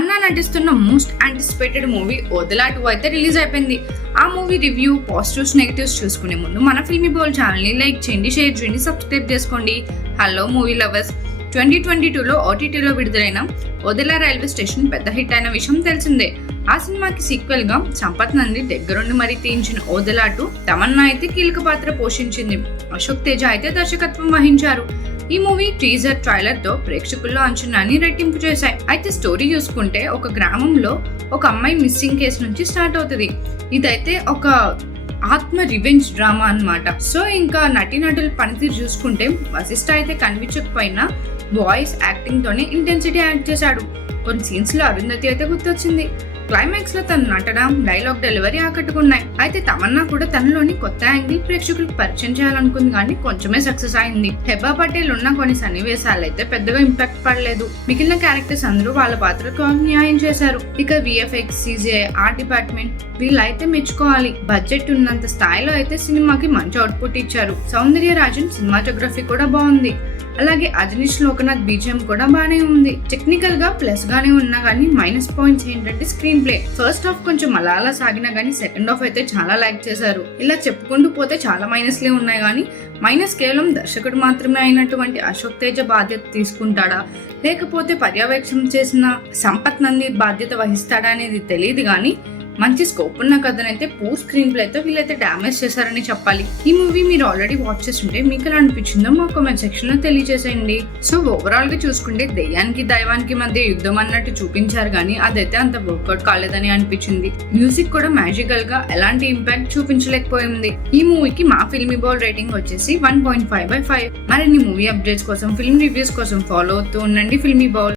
తమన్నా నటిస్తున్న most anticipated movie వదలా 2 అయితే release అయిపోయింది. ఆ మూవీ రివ్యూ, పాజిటివ్స్, నెగటివ్స్ చూసుకునే ముందు మన ఫిల్మీ బౌల్ ఛానల్ని లైక్ చేయండి, షేర్ చేయండి, సబ్స్క్రైబ్ చేసుకోండి. హలో మూవీ లవర్స్, 2022లో ఓటీటీలో విడుదలైన వదలా రైల్వే స్టేషన్ పెద్ద హిట్ అయిన విషయం తెలిసిందే. ఆ సినిమాకి సీక్వెల్ గా సంపత్ నంది దగ్గరుండి మరీ తీయించిన వదలా 2 తమన్నా అయితే కీలక పాత్ర పోషించింది. అశోక్ తేజ అయితే దర్శకత్వం వహించారు. ఈ మూవీ టీజర్, ట్రైలర్ తో ప్రేక్షకుల్లో అంచనాని రెట్టింపు చేశాయి. అయితే స్టోరీ చూసుకుంటే ఒక గ్రామంలో ఒక అమ్మాయి మిస్సింగ్ కేసు నుంచి స్టార్ట్ అవుతుంది. ఇదైతే ఒక ఆత్మ రివెంజ్ డ్రామా అన్నమాట. సో ఇంకా నటీనటుల పనితీరు చూసుకుంటే వశిష్ఠ అయితే కనిపించకపోయినా వాయిస్ యాక్టింగ్ తోనే ఇంటెన్సిటీ యాడ్ చేశాడు. కొన్ని సీన్స్ లో అరుంధతి అయితే గుర్తొచ్చింది. క్లైమాక్స్ లో తన నటన, డైలాగ్ డెలివరీ ఆకట్టుకున్నాయి. అయితే తమన్నా కూడా తనలోని కొత్త యాంగిల్ ప్రేక్షకులకు పరిచయం చేయాలనుకుంది, కానీ కొంచెమే సక్సెస్ అయింది. హెబా పటేల్ ఉన్న కొన్ని సన్నివేశాలు అయితే పెద్దగా ఇంపాక్ట్ పడలేదు. మిగిలిన క్యారెక్టర్స్ అందరూ వాళ్ళ పాత్రకు న్యాయం చేశారు. ఇక విఎఫ్ఎక్స్, సిజిఐ, ఆర్ట్ డిపార్ట్మెంట్ వీళ్ళైతే మెచ్చుకోవాలి. బడ్జెట్ ఉన్నంత స్థాయిలో అయితే సినిమాకి మంచి అవుట్పుట్ ఇచ్చారు. సౌందర్య రాజన్ సినిమాటోగ్రఫీ కూడా బాగుంది. అలాగే అజనీష్ లోకనాథ్ బీజిఎం కూడా బానే ఉంది. టెక్నికల్ గా ప్లస్ గానే ఉన్నా గానీ మైనస్ పాయింట్స్ ఏంటంటే స్క్రీన్ ప్లే. ఫస్ట్ హాఫ్ కొంచెం అలా సాగినా గానీ సెకండ్ హాఫ్ అయితే చాలా లైక్ చేశారు. ఇలా చెప్పుకుంటూ పోతే చాలా మైనస్లే ఉన్నాయి, కానీ మైనస్ కేవలం దర్శకుడు మాత్రమే అయినటువంటి అశోక్ తేజ బాధ్యత తీసుకుంటాడా, లేకపోతే పర్యవేక్షణ చేసిన సంపత్ నంది బాధ్యత వహిస్తాడా అనేది తెలియదు, కానీ మంచి స్కోప్ ఉన్న కథనైతే పూర్ స్క్రీన్ ప్లేతో వీళ్ళైతే డామేజ్ చేశారని చెప్పాలి. ఈ మూవీ మీరు ఆల్రెడీ వాచ్ చేస్తుంటే మీకు ఎలా అనిపించిందో మా కామెంట్ సెక్షన్ లో తెలియజేసేయండి. సో ఓవరాల్ గా చూసుకుంటే దెయ్యానికి దైవానికి మధ్య యుద్ధం అన్నట్టు చూపించారు, కానీ అదైతే అంత వర్కౌట్ కాలేదని అనిపించింది. మ్యూజిక్ కూడా మ్యాజికల్ గా ఎలాంటి ఇంపాక్ట్ చూపించలేకపోయింది. ఈ మూవీకి మా ఫిల్మీ బౌల్ రేటింగ్ వచ్చేసి 1.5/5. మరిన్ని మూవీ అప్డేట్స్ కోసం, ఫిల్మ్ రివ్యూస్ కోసం ఫాలో అవుతూ ఉండండి ఫిల్మీ బౌల్.